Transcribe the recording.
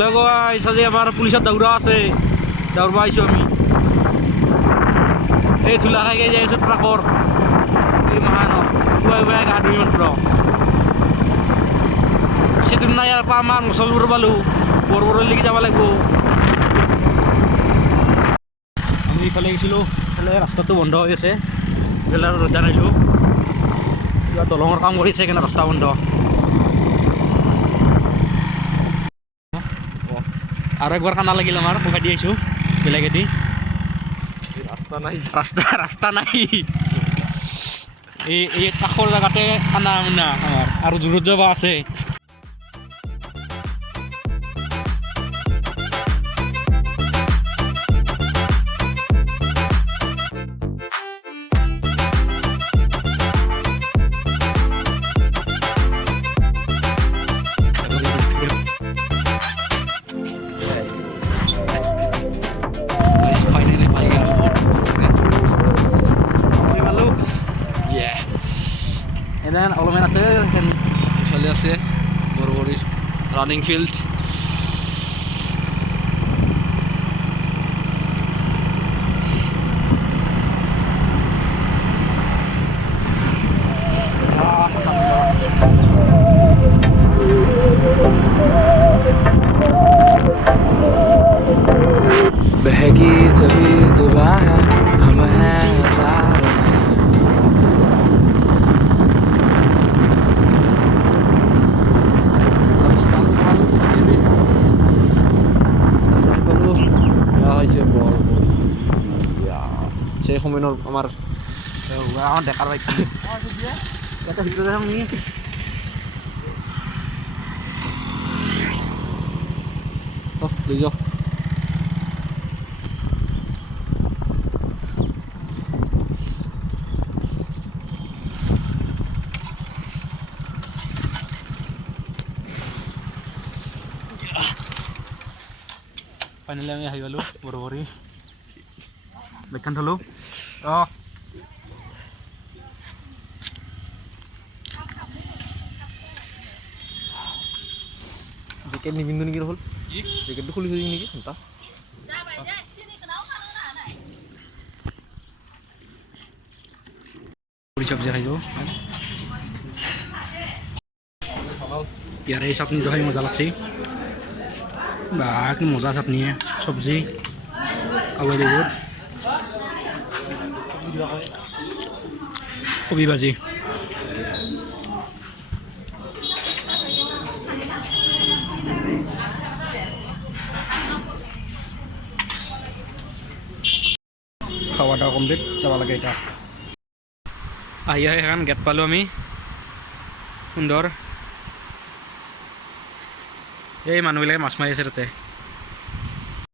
হেল্ল' গাইছ, আজি আমাৰ পুলিচত দৌৰা আছে, দৌৰব আহিছোঁ আমি। এই ধূলা খাই যাই আছোঁ ট্ৰাকৰ এই মাহানৰ পুৱাই পুৱাই গা ধুই মাত্ৰ। বেছি দূৰ নাই ইয়াৰ পৰা আমাৰ মুছলপুৰ পালোঁ, বৰবৰলৈকে যাব লাগিব। আমি ইফালে গৈছিলোঁ, ইফালে ৰাস্তাটো বন্ধ হৈ আছে, ইফালে আৰু ৰ'দ নাহিলোঁ, কিবা দলঙৰ কাম কৰিছে সেইকাৰণে ৰাস্তা বন্ধ। আৰু একবাৰ খানা লাগিল আমাৰ, পকাই দি আহিছোঁ বেলেগেদি। ৰাস্তা নাই এই কাষৰ জেগাতে খানা মানে আমাৰ, আৰু দূৰত যাব আছে। অলপমান আছে ইফালে আছে বৰবৰীৰ ৰানিং ফিল্ড। बहकी सभी जुबां है, हम हैं हजारों में। সেই সময়ৰ আমাৰ দেখাৰ পাইছোঁ ইয়াতে ভিতৰত যাম নেকি? লৈ যাওঁ। ফাইনেলি আমি আহি পালোঁ বৰবৰী, বাইকখন থলোঁ। অঁ জেকেট নিপিন্ধো নেকি হ'ল, জেকেটটো খুলি থৈ দিম নেকি এটা। পুৰি চব্জি খাইছোঁ, ইয়াৰ এই চাটনিটো খাই মজা লাগছে। বা কি মজা চাটনি, চব্জি খাব লাগিব, কবি ভাজি। খাৱা দাৱা কমপ্লিট, যাব লাগে এতিয়া। আহি সেইখন গেট পালোঁ আমি, সুন্দৰ। এই মানুহবিলাকে মাছ মাৰি আছে তাতে।